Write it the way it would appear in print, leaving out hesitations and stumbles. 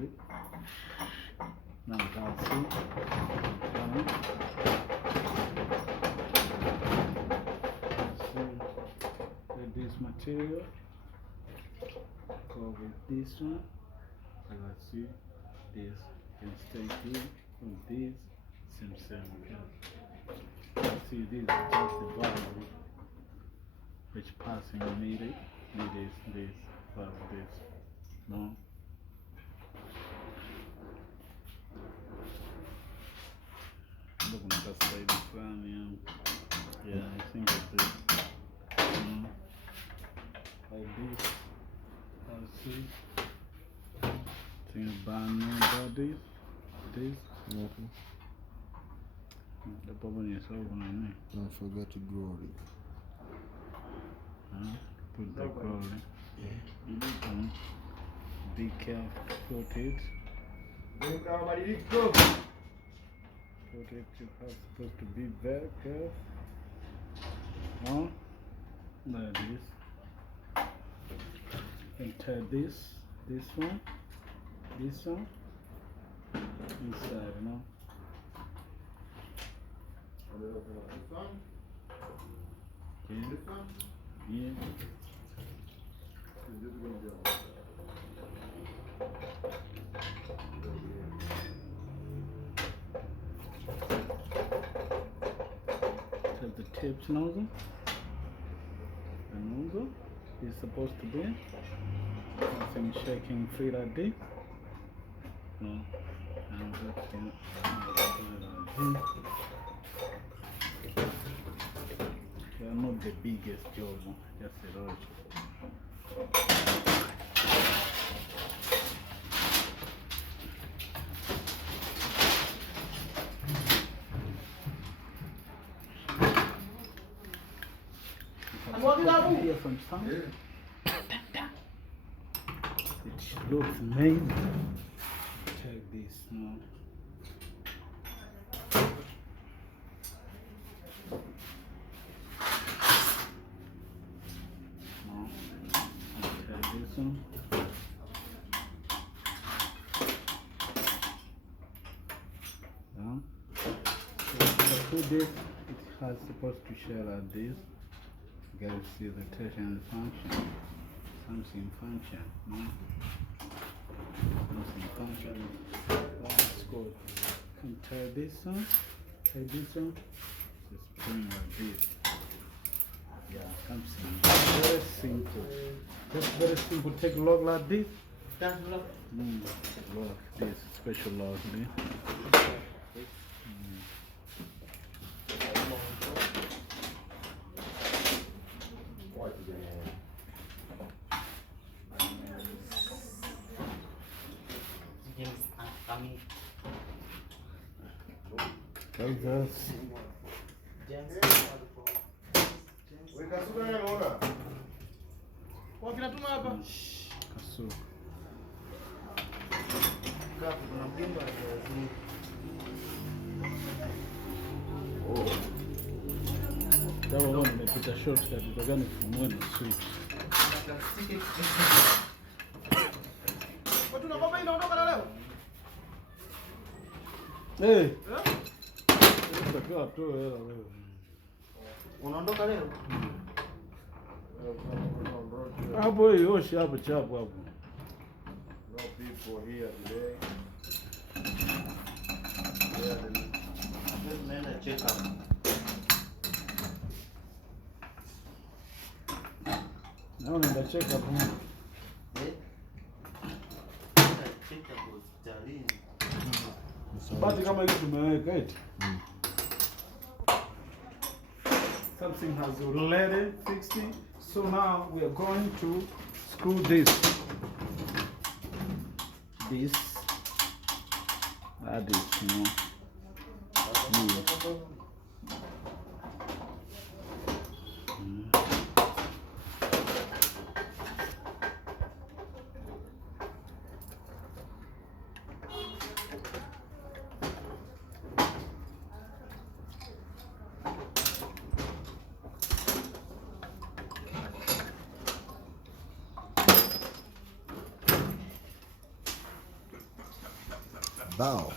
it. Now that's it. With this material, go with this one. And let's see this can stay here from this same okay. Let's see this is just the valve which passing needed this valve this. No. Look at that side of plan, yeah, I think it's this. Like this. Let's see. Think about this. Nothing. The problem is over on me. Don't forget to grow it. Put the grow in. Be careful. Put it. Put it. You are supposed to be very careful. Like this. And tie this one, inside, you know. This one? Yeah. This one? Yeah. Is this going to be Take the tips nozzle. The nozzle is supposed to be something shaking free like this. No. And that's it. They are not the biggest job, just a lot. Here from some. It looks amazing. Check this now. Check this one. So to this, it has supposed to share like this. You guys see the tertiary function. Something function, no? Something function. That's good. And tie this one. Just spring like this. Yeah, something very simple. Just very simple. Take a lock like this. Lock this, special lock. That one put a short that is organic from when it's sweet. Hey! Unaondoka leo? Hapo hiyo hapo chapo hapo. No people here today. Tunaenda check up. Naona check up. Check up hospitalini. Bati kama hivi tumeweka eti. Something has already fixed it. So now we are going to screw this. Add it, you know. Bow.